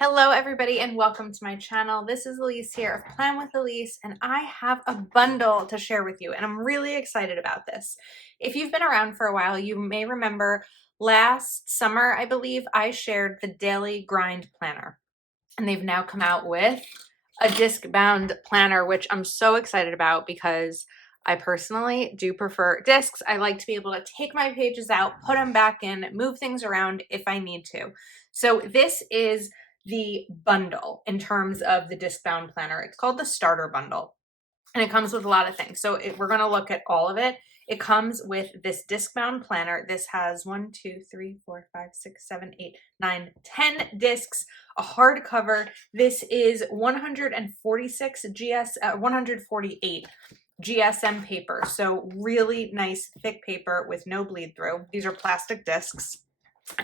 Hello everybody and welcome to my channel. This is Elise here of Plan with Elise and I have a bundle to share with you and I'm really excited about this. If you've been around for a while, you may remember last summer, I believe, I shared the Daily Grind Planner and they've now come out with a disc-bound planner, which I'm so excited about because I personally do prefer discs. I like to be able to take my pages out, put them back in, move things around if I need to. So this is the bundle in terms of the disc-bound planner. It's called the starter bundle and it comes with a lot of things. So we're going to look at all of it. It comes with this disc-bound planner. This has 1, 2, 3, 4, 5, 6, 7, 8, 9, 10 discs, a hardcover. This is 148 GSM paper. So really nice thick paper with no bleed through. These are plastic discs.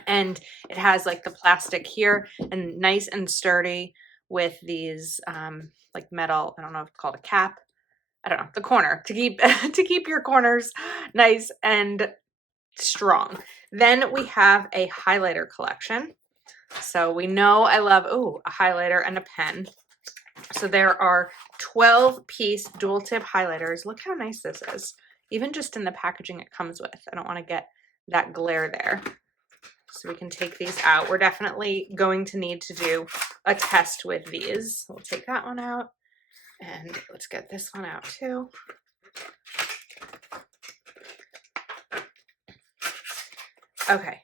And it has like the plastic here and nice and sturdy with these like metal, I don't know if it's called a cap. I don't know, the corner to keep to keep your corners nice and strong. Then we have a highlighter collection. So we know I love a highlighter and a pen. So there are 12-piece dual tip highlighters. Look how nice this is. Even just in the packaging it comes with. I don't want to get that glare there. So we can take these out. We're definitely going to need to do a test with these. We'll take that one out and let's get this one out too. Okay.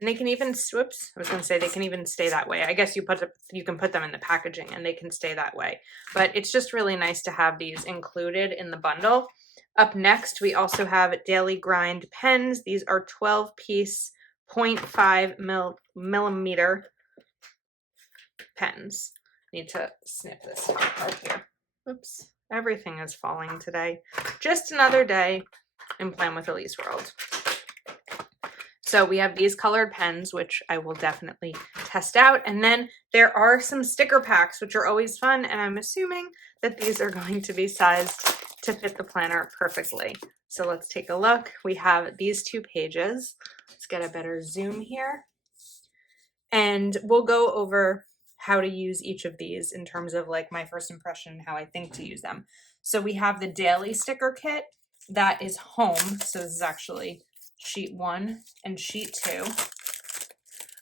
And they can even, whoops, I was going to say they can even stay that way. I guess you can put them in the packaging and they can stay that way. But it's just really nice to have these included in the bundle. Up next, we also have Daily Grind pens. These are 12-piece 0.5 millimeter pens. Need to snip this right here. Oops, everything is falling today. Just another day in Plan with Elise World. So we have these colored pens, which I will definitely test out. And then there are some sticker packs, which are always fun. And I'm assuming that these are going to be sized to fit the planner perfectly. So let's take a look. We have these 2 pages. Let's get a better zoom here. And we'll go over how to use each of these in terms of like my first impression, how I think to use them. So we have the daily sticker kit that is home. So this is actually sheet 1 and sheet 2.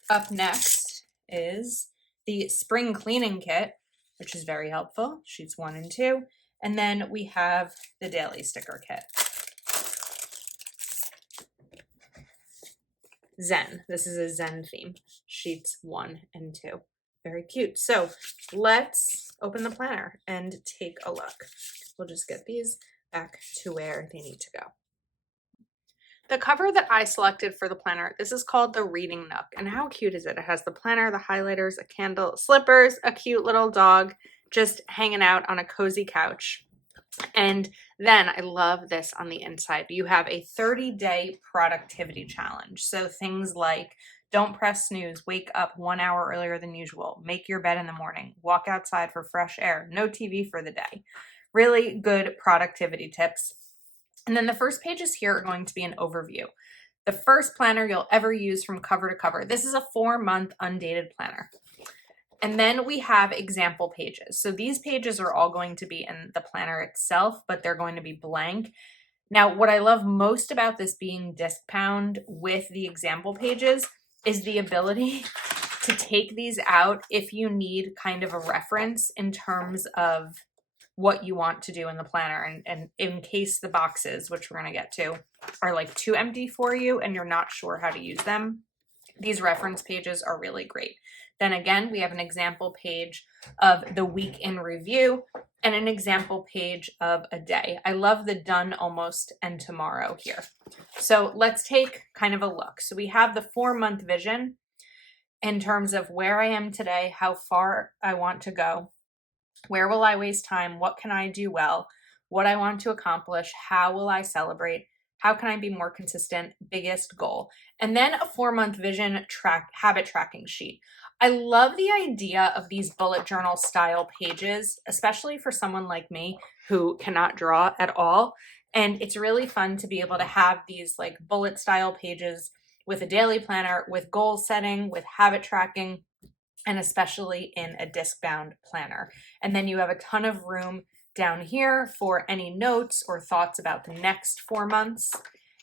Up next is the spring cleaning kit, which is very helpful, sheets 1 and 2. And then we have the daily sticker kit. Zen. This is a Zen theme. Sheets 1 and 2. Very cute. So let's open the planner and take a look. We'll just get these back to where they need to go. The cover that I selected for the planner, this is called the Reading Nook. And how cute is it? It has the planner, the highlighters, a candle, slippers, a cute little dog just hanging out on a cozy couch. And then I love this on the inside. You have a 30-day productivity challenge. So things like don't press snooze, wake up 1 hour earlier than usual, make your bed in the morning, walk outside for fresh air, no TV for the day. Really good productivity tips. And then the first pages here are going to be an overview. The first planner you'll ever use from cover to cover. This is a 4-month undated planner. And then we have example pages. So these pages are all going to be in the planner itself, but they're going to be blank. Now, what I love most about this being disc-bound with the example pages is the ability to take these out if you need kind of a reference in terms of what you want to do in the planner. And in case the boxes, which we're going to get to, are like too empty for you and you're not sure how to use them, these reference pages are really great. Then again, we have an example page of the week in review and an example page of a day. I love the done, almost, and tomorrow here. So let's take kind of a look. So we have the 4-month vision in terms of where I am today, how far I want to go, where will I waste time, what can I do well, what I want to accomplish, how will I celebrate, how can I be more consistent, biggest goal, and then a 4-month vision habit tracking sheet. I love the idea of these bullet journal style pages, especially for someone like me who cannot draw at all. And it's really fun to be able to have these like bullet style pages with a daily planner, with goal setting, with habit tracking. and especially in a Discbound planner. And then you have a ton of room down here for any notes or thoughts about the next 4 months.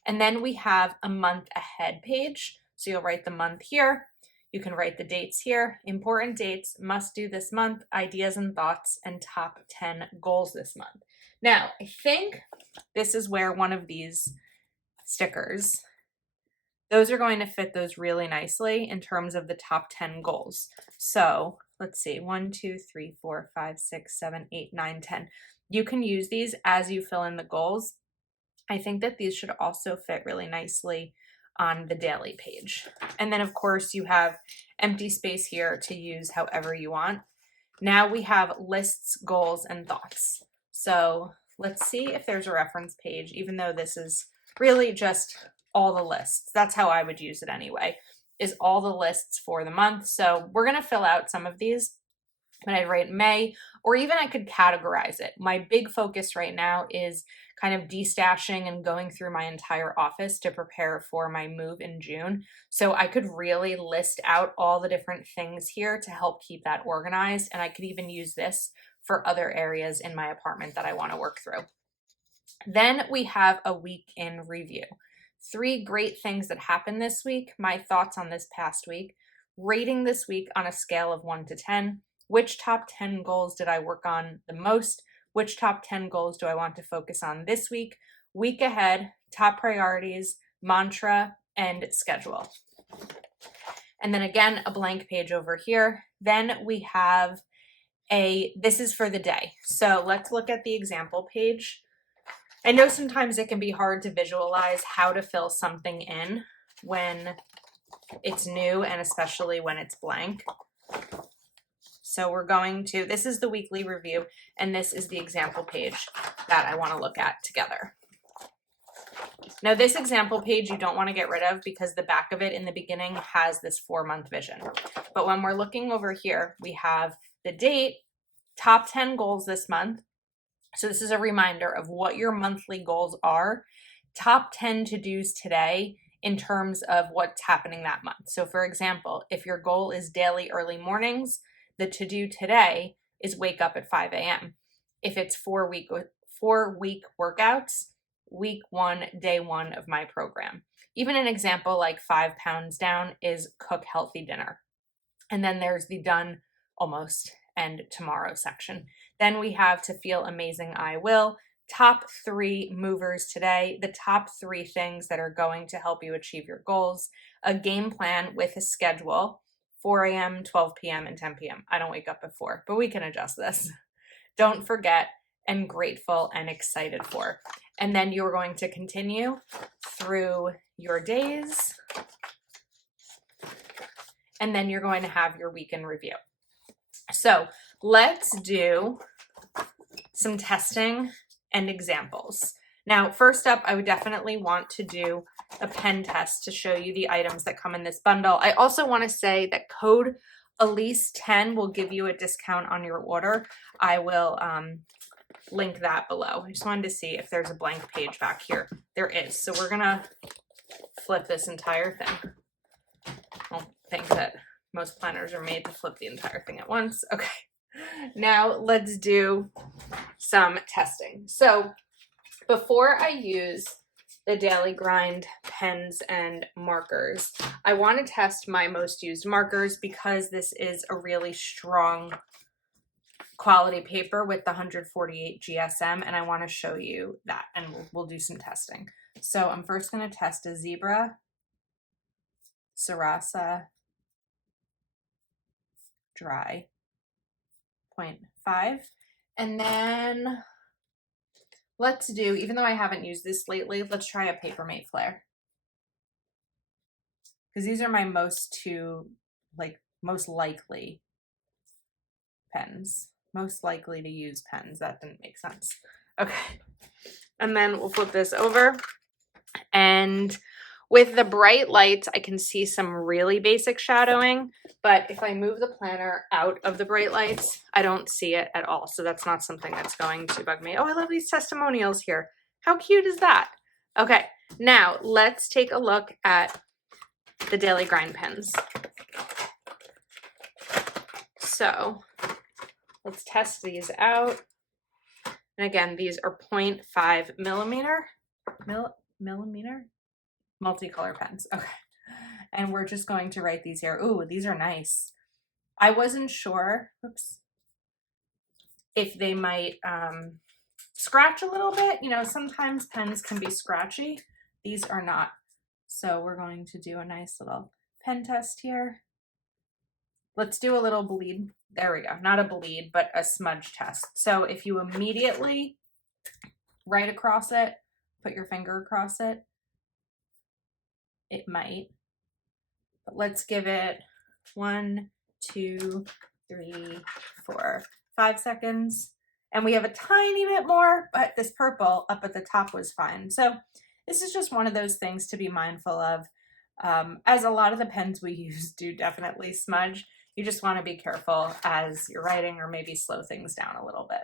And then we have a month ahead page. So you'll write the month here. You can write the dates here. Important dates, must do this month, ideas and thoughts, and top 10 goals this month. Now, I think this is where one of these stickers, those are going to fit those really nicely in terms of the top 10 goals. So let's see, 1, 2, 3, 4, 5, 6, 7, 8, 9, 10. You can use these as you fill in the goals. I think that these should also fit really nicely on the daily page. And then of course you have empty space here to use however you want. Now we have lists, goals, and thoughts. So let's see if there's a reference page, even though this is really just all the lists. That's how I would use it anyway, is all the lists for the month. So we're going to fill out some of these, but I write May, or even I could categorize it. My big focus right now is kind of destashing and going through my entire office to prepare for my move in June. So I could really list out all the different things here to help keep that organized. And I could even use this for other areas in my apartment that I want to work through. Then we have a week in review. 3 great things that happened this week, my thoughts on this past week, rating this week on a scale of 1 to 10, which top 10 goals did I work on the most, which top 10 goals do I want to focus on this week, week ahead, top priorities, mantra, and schedule. And then again, a blank page over here. Then we have this is for the day. So let's look at the example page. I know sometimes it can be hard to visualize how to fill something in when it's new and especially when it's blank. So we're going to, this is the weekly review, and this is the example page that I want to look at together. Now this example page you don't want to get rid of because the back of it in the beginning has this 4-month vision. But when we're looking over here, we have the date, top 10 goals this month. So this is a reminder of what your monthly goals are, top 10 to-dos today in terms of what's happening that month. So for example, if your goal is daily early mornings, the to-do today is wake up at 5 a.m. If it's 4-week workouts, week 1, day 1 of my program. Even an example like 5 pounds down is cook healthy dinner. And then there's the done almost and tomorrow section. Then we have to feel amazing, I will. Top 3 movers today, the top 3 things that are going to help you achieve your goals, a game plan with a schedule, 4 a.m., 12 p.m., and 10 p.m. I don't wake up at 4, but we can adjust this. Don't forget, and grateful and excited for. And then you're going to continue through your days, and then you're going to have your week in review. So let's do some testing and examples. Now, first up, I would definitely want to do a pen test to show you the items that come in this bundle. I also want to say that code Elise10 will give you a discount on your order. I will link that below. I just wanted to see if there's a blank page back here. There is. So we're going to flip this entire thing. I don't think that most planners are made to flip the entire thing at once. Okay. Now let's do some testing. So before I use the Daily Grind pens and markers, I want to test my most used markers because this is a really strong quality paper with the 148 GSM, and I want to show you that, and we'll do some testing. So I'm first going to test a Zebra Sarasa Dry 0.5, and then let's do, even though I haven't used this lately, let's try a Papermate Flare, because these are my most likely pens, most likely to use pens. That didn't make sense. Okay, and then we'll flip this over, and with the bright lights, I can see some really basic shadowing, but if I move the planner out of the bright lights, I don't see it at all. So that's not something that's going to bug me. Oh, I love these testimonials here. How cute is that? Okay, now let's take a look at the Daily Grind pens. So let's test these out. And again, these are 0.5 millimeter multicolor pens. Okay. And we're just going to write these here. Ooh, these are nice. I wasn't sure, oops, if they might scratch a little bit. You know, sometimes pens can be scratchy. These are not. So we're going to do a nice little pen test here. Let's do a little bleed. There we go. Not a bleed, but a smudge test. So if you immediately write across it, put your finger across it, it might. But let's give it 1, 2, 3, 4, 5 seconds. And we have a tiny bit more, but this purple up at the top was fine. So this is just one of those things to be mindful of. As a lot of the pens we use do definitely smudge. You just want to be careful as you're writing, or maybe slow things down a little bit.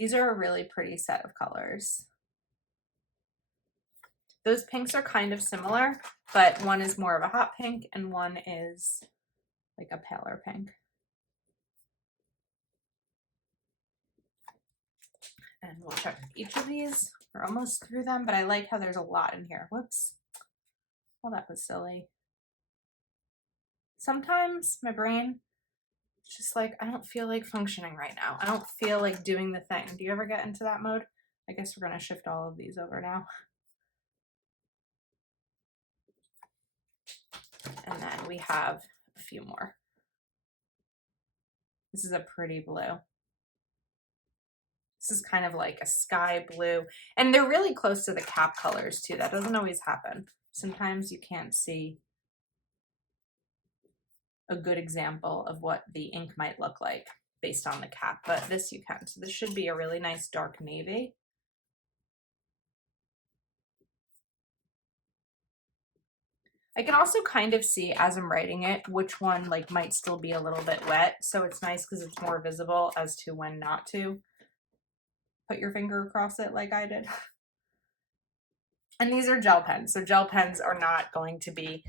These are a really pretty set of colors. Those pinks are kind of similar, but one is more of a hot pink and one is like a paler pink. And we'll check each of these. We're almost through them, but I like how there's a lot in here. Whoops. Well, that was silly. Sometimes my brain is just like, I don't feel like functioning right now. I don't feel like doing the thing. Do you ever get into that mode? I guess we're going to shift all of these over now. And then we have a few more. This is a pretty blue. This is kind of like a sky blue. And they're really close to the cap colors too. That doesn't always happen. Sometimes you can't see a good example of what the ink might look like based on the cap, but this you can. So this should be a really nice dark navy. I can also kind of see as I'm writing it which one like might still be a little bit wet. So it's nice because it's more visible as to when not to put your finger across it like I did. And these are gel pens. So gel pens are not going to be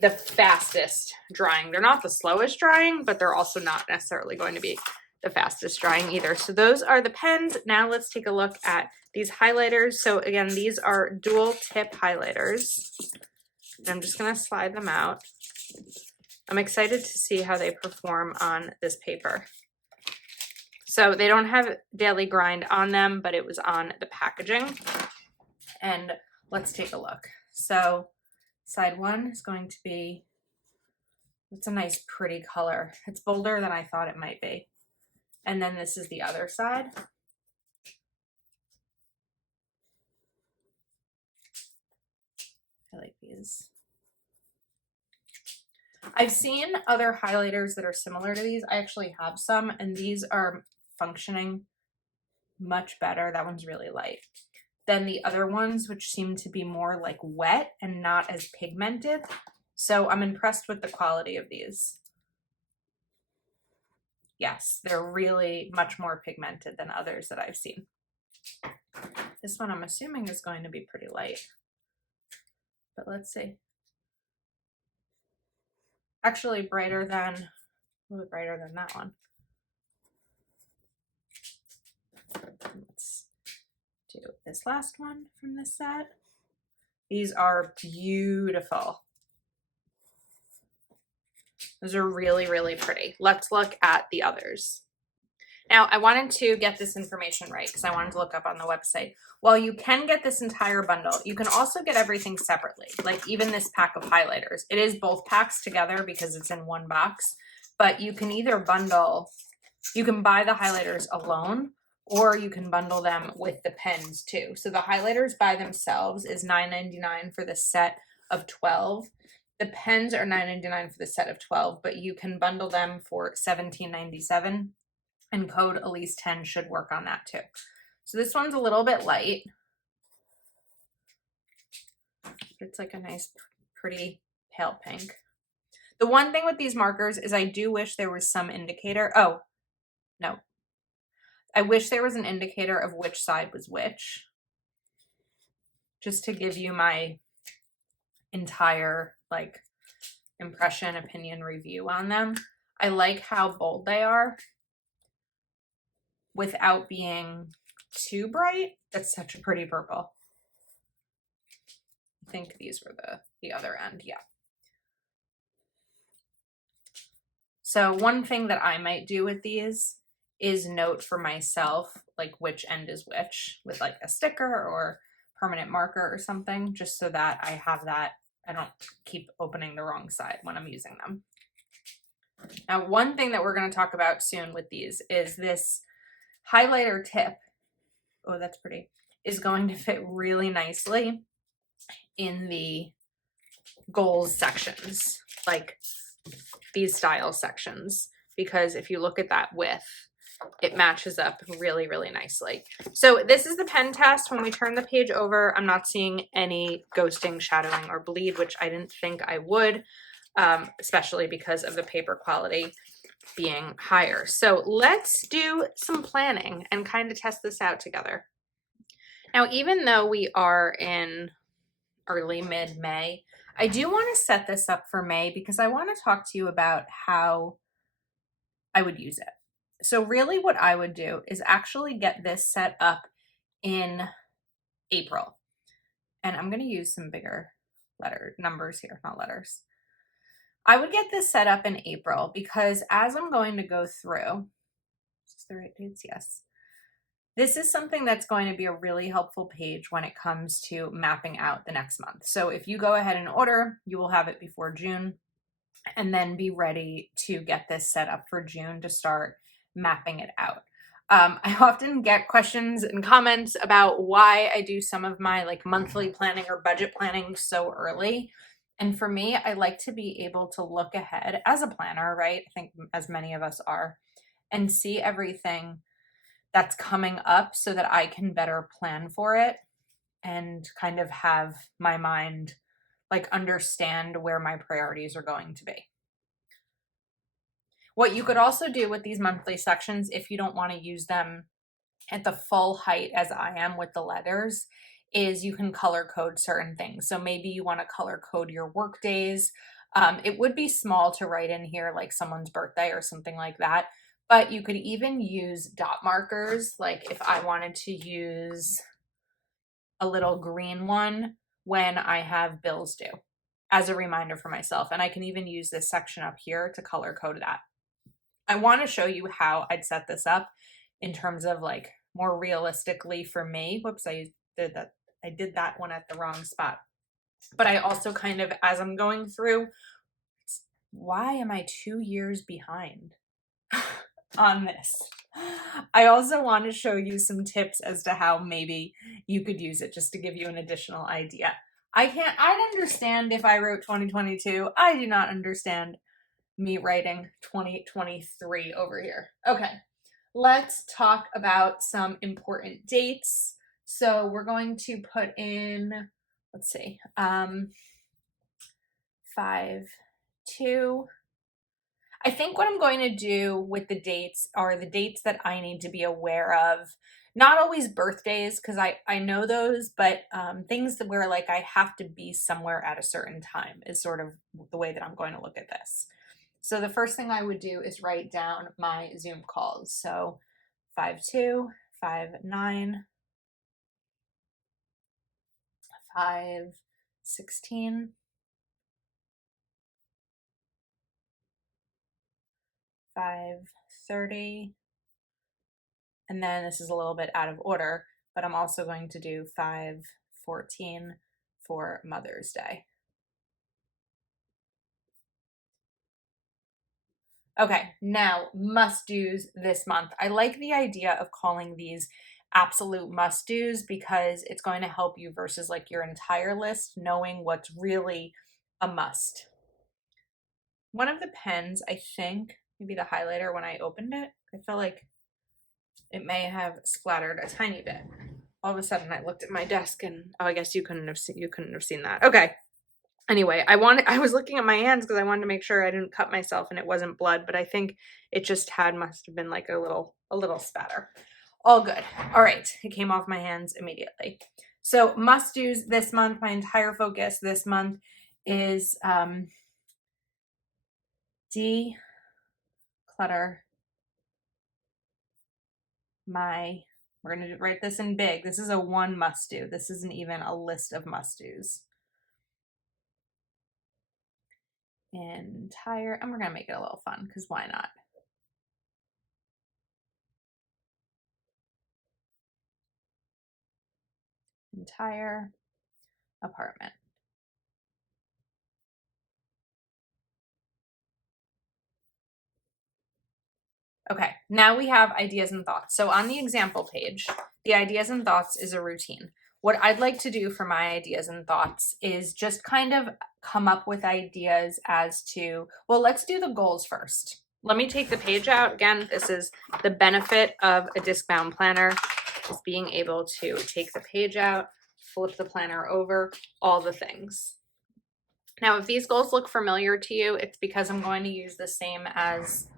the fastest drying. They're not the slowest drying, but they're also not necessarily going to be the fastest drying either. So those are the pens. Now let's take a look at these highlighters. So again, these are dual tip highlighters. I'm just going to slide them out. I'm excited to see how they perform on this paper. So they don't have daily grind on them, but it was on the packaging. And let's take a look. So side one is going to be, it's a nice pretty color. It's bolder than I thought it might be. And then this is the other side. I like these. I've seen other highlighters that are similar to these. I actually have some, and these are functioning much better. That one's really light than the other ones, which seem to be more like wet and not as pigmented. So I'm impressed with the quality of these. Yes, they're really much more pigmented than others that I've seen. This one I'm assuming is going to be pretty light, but let's see. Actually brighter than, a little bit brighter than that one. Let's do this last one from this set. These are beautiful. Those are really, really pretty. Let's look at the others. Now, I wanted to get this information right because I wanted to look up on the website. While you can get this entire bundle, you can also get everything separately, like even this pack of highlighters. It is both packs together because it's in one box, but you can either bundle, you can buy the highlighters alone, or you can bundle them with the pens too. So the highlighters by themselves is $9.99 for the set of 12. The pens are $9.99 for the set of 12, but you can bundle them for $17.97. And code Elise10 should work on that too. So this one's a little bit light. It's like a nice, pretty pale pink. The one thing with these markers is I do wish there was some indicator. Oh, no. I wish there was an indicator of which side was which. Just to give you my entire like impression, opinion, review on them. I like how bold they are without being too bright. That's such a pretty purple. I think these were the other end, yeah. So one thing that I might do with these is note for myself, like which end is which with like a sticker or permanent marker or something, just so that I have that. I don't keep opening the wrong side when I'm using them. Now, one thing that we're going to talk about soon with these is this highlighter tip. Oh, that's pretty. Is going to fit really nicely in the goals sections, like these style sections, because if you look at that width, it matches up really, really nicely. So this is the pen test. When we turn the page over, I'm not seeing any ghosting, shadowing, or bleed, which I didn't think I would, especially because of the paper quality being higher. So let's do some planning and kind of test this out together. Now, even though we are in early mid-May, I do want to set this up for May because I want to talk to you about how I would use it. So really what I would do is actually get this set up in April. And I'm going to use some bigger numbers here, not letters. I would get this set up in April because as I'm going to go through, is this the right dates? Yes. This is something that's going to be a really helpful page when it comes to mapping out the next month. So if you go ahead and order, you will have it before June and then be ready to get this set up for June to start mapping it out. I often get questions and comments about why I do some of my like monthly planning or budget planning so early. And for me, I like to be able to look ahead as a planner, right? I think as many of us are, and see everything that's coming up so that I can better plan for it and kind of have my mind like understand where my priorities are going to be. What you could also do with these monthly sections, if you don't want to use them at the full height as I am with the letters, is you can color code certain things. So maybe you want to color code your work days. It would be small to write in here like someone's birthday or something like that. But you could even use dot markers. Like if I wanted to use a little green one when I have bills due as a reminder for myself. And I can even use this section up here to color code that. I want to show you how I'd set this up in terms of like more realistically for me. Whoops, I did that one at the wrong spot. But I also kind of, as I'm going through, why am I 2 years behind on this? I also want to show you some tips as to how maybe you could use it just to give you an additional idea. I'd understand if I wrote 2022. I do not understand me writing 2023 over here. Okay, let's talk about some important dates. So we're going to put in, let's see, 5/2. I think what I'm going to do with the dates are the dates that I need to be aware of. Not always birthdays, because I know those, but things that where like I have to be somewhere at a certain time is sort of the way that I'm going to look at this. So the first thing I would do is write down my Zoom calls. So 5/2, 5/9, 5/16, 5/30, and then this is a little bit out of order, but I'm also going to do 5/14 for Mother's Day. Okay, now must-dos this month. I like the idea of calling these absolute must-dos because it's going to help you versus like your entire list knowing what's really a must. One of the pens, I think, maybe the highlighter when I opened it, I felt like it may have splattered a tiny bit. All of a sudden I looked at my desk and oh, I guess you couldn't have seen that. Okay. Anyway, I was looking at my hands because I wanted to make sure I didn't cut myself and it wasn't blood, but I think it just must have been like a little spatter. All good. All right. It came off my hands immediately. So must-dos this month, my entire focus this month is declutter we're going to write this in big. This is a one must do. This isn't even a list of must do's. Entire, and we're going to make it a little fun because why not? Entire apartment. Okay, now we have ideas and thoughts. So on the example page, the ideas and thoughts is a routine. What I'd like to do for my ideas and thoughts is just kind of come up with ideas as to, well, let's do the goals first. Let me take the page out. Again, this is the benefit of a Discbound planner, is being able to take the page out, flip the planner over, all the things. Now, if these goals look familiar to you, it's because I'm going to use the same as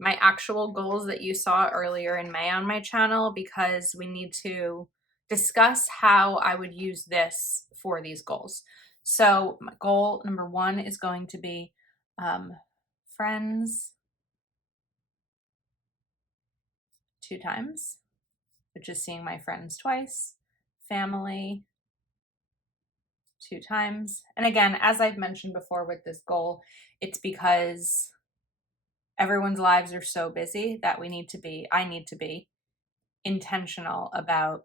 my actual goals that you saw earlier in May on my channel, because we need to discuss how I would use this for these goals. So my goal number 1 is going to be friends 2 times, which is seeing my friends twice, family 2 times. And again, as I've mentioned before with this goal, it's because everyone's lives are so busy that I need to be intentional about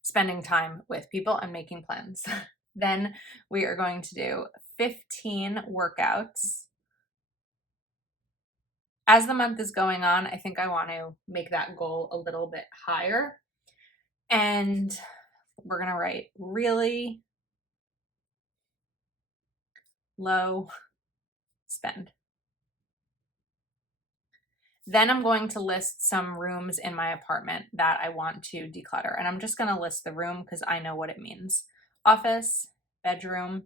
spending time with people and making plans. Then we are going to do 15 workouts. As the month is going on, I think I want to make that goal a little bit higher. And we're going to write really low spend. Then I'm going to list some rooms in my apartment that I want to declutter. And I'm just going to list the room because I know what it means. Office, bedroom,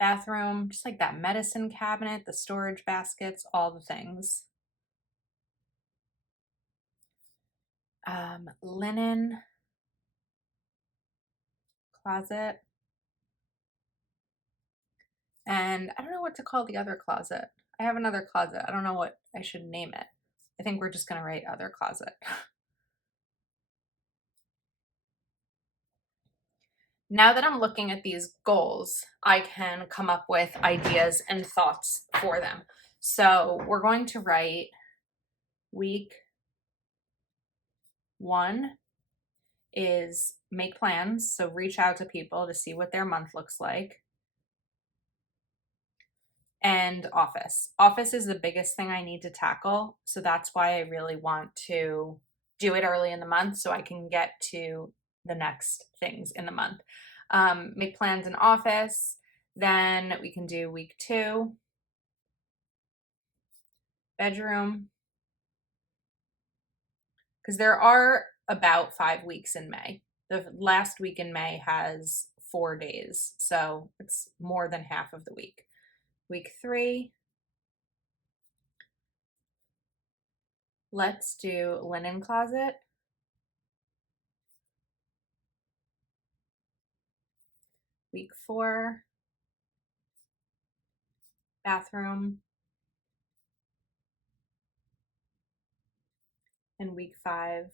bathroom, just like that medicine cabinet, the storage baskets, all the things. Linen closet. And I don't know what to call the other closet. I have another closet. I don't know what I should name it. I think we're just going to write other closet. Now that I'm looking at these goals, I can come up with ideas and thoughts for them. So we're going to write week 1 is make plans. So reach out to people to see what their month looks like. And office. Office is the biggest thing I need to tackle. So that's why I really want to do it early in the month so I can get to the next things in the month. Make plans in office. Then we can do week 2. Bedroom. Because there are about 5 weeks in May. The last week in May has 4 days. So it's more than half of the week. Week 3. Let's do linen closet. Week 4, bathroom. And week 5,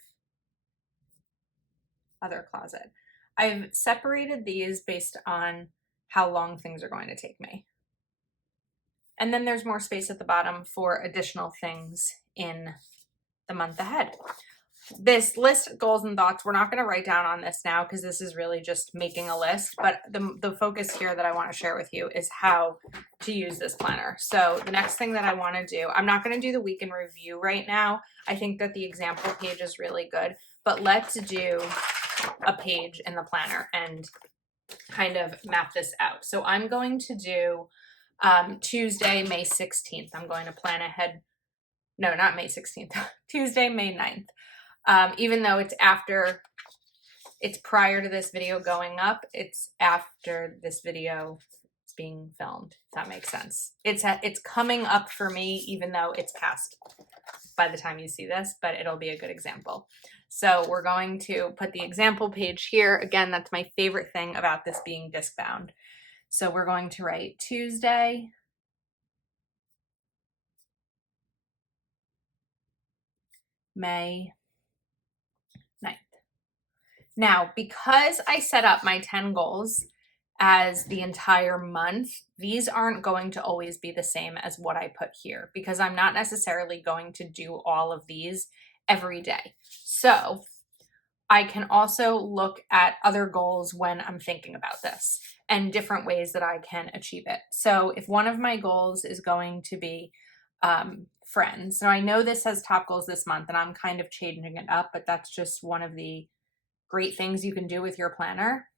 other closet. I've separated these based on how long things are going to take me. And then there's more space at the bottom for additional things in the month ahead. This list, goals and thoughts, we're not going to write down on this now because this is really just making a list, but the focus here that I want to share with you is how to use this planner. So the next thing that I want to do, I'm not going to do the week in review right now. I think that the example page is really good, but let's do a page in the planner and kind of map this out. So I'm going to do Tuesday, May 16th. I'm going to plan ahead. No, not May 16th. Tuesday, May 9th. Even though it's prior to this video going up, it's after this video is being filmed, if that makes sense. It's coming up for me, even though it's past by the time you see this, but it'll be a good example. So we're going to put the example page here. Again, that's my favorite thing about this being Discbound. So we're going to write Tuesday, May 9th. Now, because I set up my 10 goals as the entire month, these aren't going to always be the same as what I put here because I'm not necessarily going to do all of these every day. So I can also look at other goals when I'm thinking about this and different ways that I can achieve it. So if one of my goals is going to be friends, now I know this says top goals this month and I'm kind of changing it up, but that's just one of the great things you can do with your planner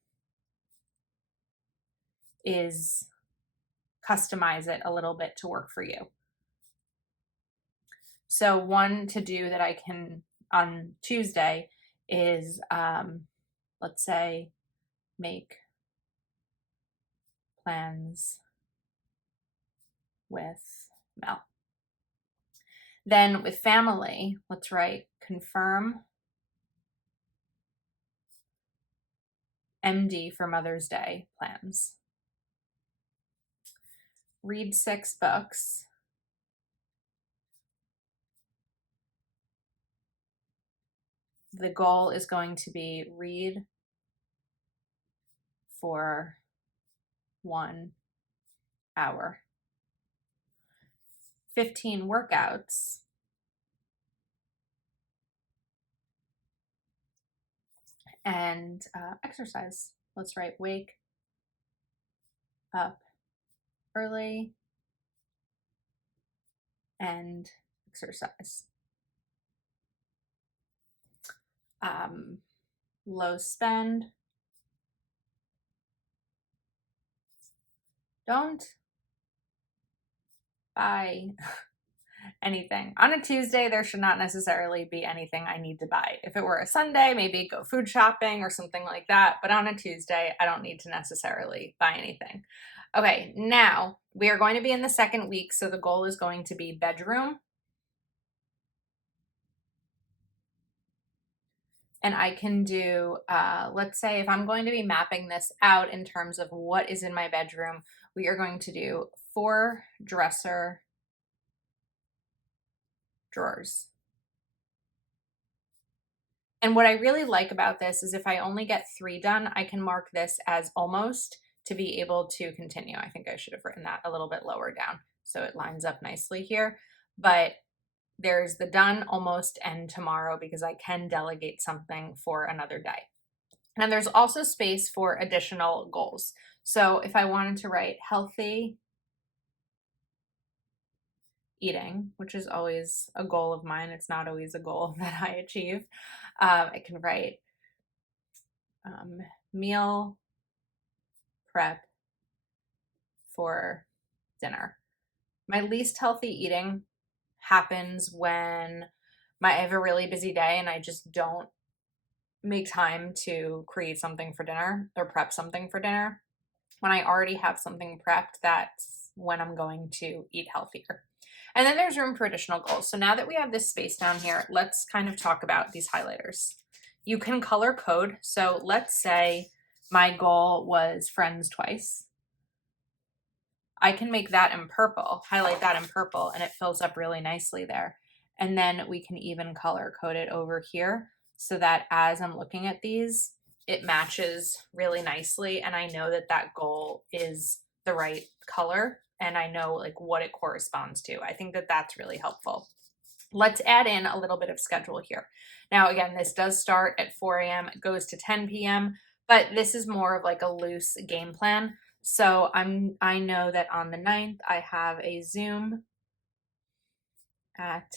is customize it a little bit to work for you. So one to do that I can on Tuesday is, let's say, make plans with Mel. Then with family, let's write confirm MD for Mother's Day plans. Read 6 books. The goal is going to be read for 1 hour. 15 workouts. And exercise. Let's write wake up early and exercise. Low spend. Don't buy anything. On a Tuesday, there should not necessarily be anything I need to buy. If it were a Sunday, maybe go food shopping or something like that. But on a Tuesday, I don't need to necessarily buy anything. Okay, now we are going to be in the second week. So the goal is going to be bedroom. And I can do, let's say if I'm going to be mapping this out in terms of what is in my bedroom, we are going to do 4 dresser drawers. And what I really like about this is if I only get 3 done, I can mark this as almost to be able to continue. I think I should have written that a little bit lower down so it lines up nicely here. But there's the done, almost, and tomorrow because I can delegate something for another day. And there's also space for additional goals. So if I wanted to write healthy eating, which is always a goal of mine, it's not always a goal that I achieve. I can write meal prep for dinner. My least healthy eating happens when I have a really busy day and I just don't make time to create something for dinner or prep something for dinner. When I already have something prepped, that's when I'm going to eat healthier. And then there's room for additional goals. So now that we have this space down here, let's kind of talk about these highlighters. You can color code. So let's say my goal was friends twice. I can make that in purple, highlight that in purple, and it fills up really nicely there. And then we can even color code it over here so that as I'm looking at these, it matches really nicely. And I know that that goal is the right color and I know like what it corresponds to. I think that that's really helpful. Let's add in a little bit of schedule here. Now, again, this does start at 4 a.m. It goes to 10 p.m., but this is more of like a loose game plan. So I know that on the 9th, I have a Zoom at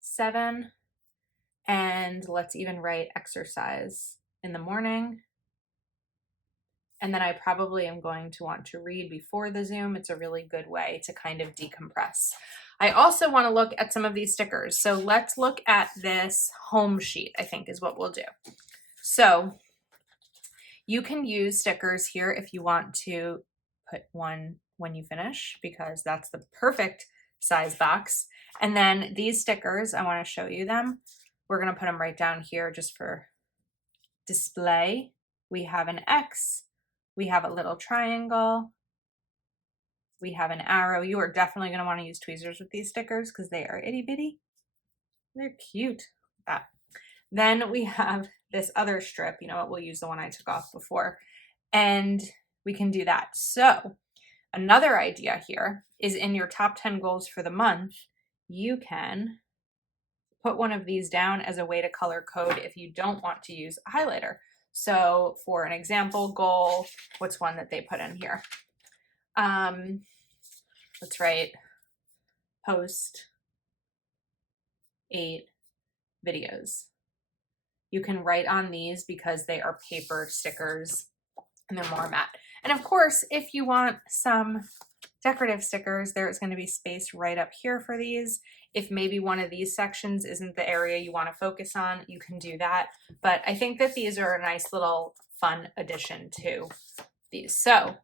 7, and let's even write exercise in the morning. And then I probably am going to want to read before the Zoom. It's a really good way to kind of decompress. I also want to look at some of these stickers. So let's look at this home sheet, I think is what we'll do. So you can use stickers here if you want to put one when you finish, because that's the perfect size box. And then these stickers, I want to show you them. We're going to put them right down here just for display. We have an X. We have a little triangle. We have an arrow. You are definitely going to want to use tweezers with these stickers because they are itty bitty. They're cute. That. Then we have this other strip. You know what? We'll use the one I took off before. And we can do that. So another idea here is in your top 10 goals for the month, you can put one of these down as a way to color code if you don't want to use a highlighter. So for an example goal, what's one that they put in here? Let's write post 8 videos. You can write on these because they are paper stickers and they're more matte. And of course, if you want some decorative stickers, there's going to be space right up here for these. If maybe one of these sections isn't the area you want to focus on, you can do that. But I think that these are a nice little fun addition to these. So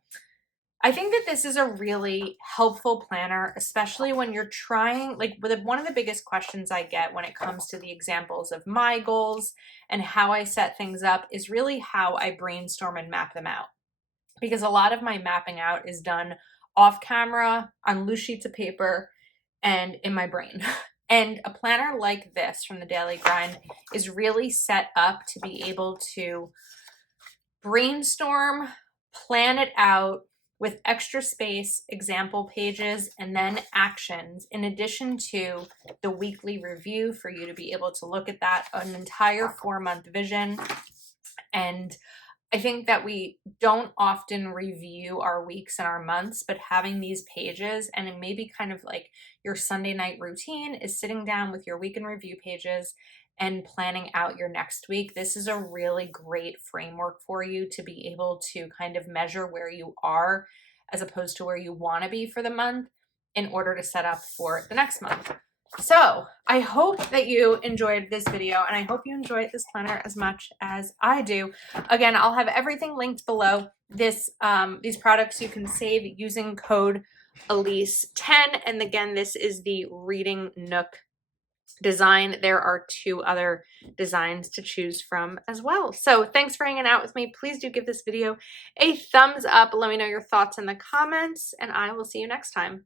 I think that this is a really helpful planner, especially when you're trying, like one of the biggest questions I get when it comes to the examples of my goals and how I set things up is really how I brainstorm and map them out. Because a lot of my mapping out is done off camera, on loose sheets of paper, and in my brain. And a planner like this from the Daily Grind is really set up to be able to brainstorm, plan it out with extra space, example pages, and then actions, in addition to the weekly review for you to be able to look at that, an entire 4-month vision. And I think that we don't often review our weeks and our months, but having these pages and it maybe kind of like your Sunday night routine is sitting down with your week in review pages and planning out your next week. This is a really great framework for you to be able to kind of measure where you are as opposed to where you want to be for the month in order to set up for the next month. So I hope that you enjoyed this video and I hope you enjoyed this planner as much as I do. Again, I'll have everything linked below. These products you can save using code Elise10. And again, this is the Reading Nook design. There are 2 other designs to choose from as well. So thanks for hanging out with me. Please do give this video a thumbs up. Let me know your thoughts in the comments and I will see you next time.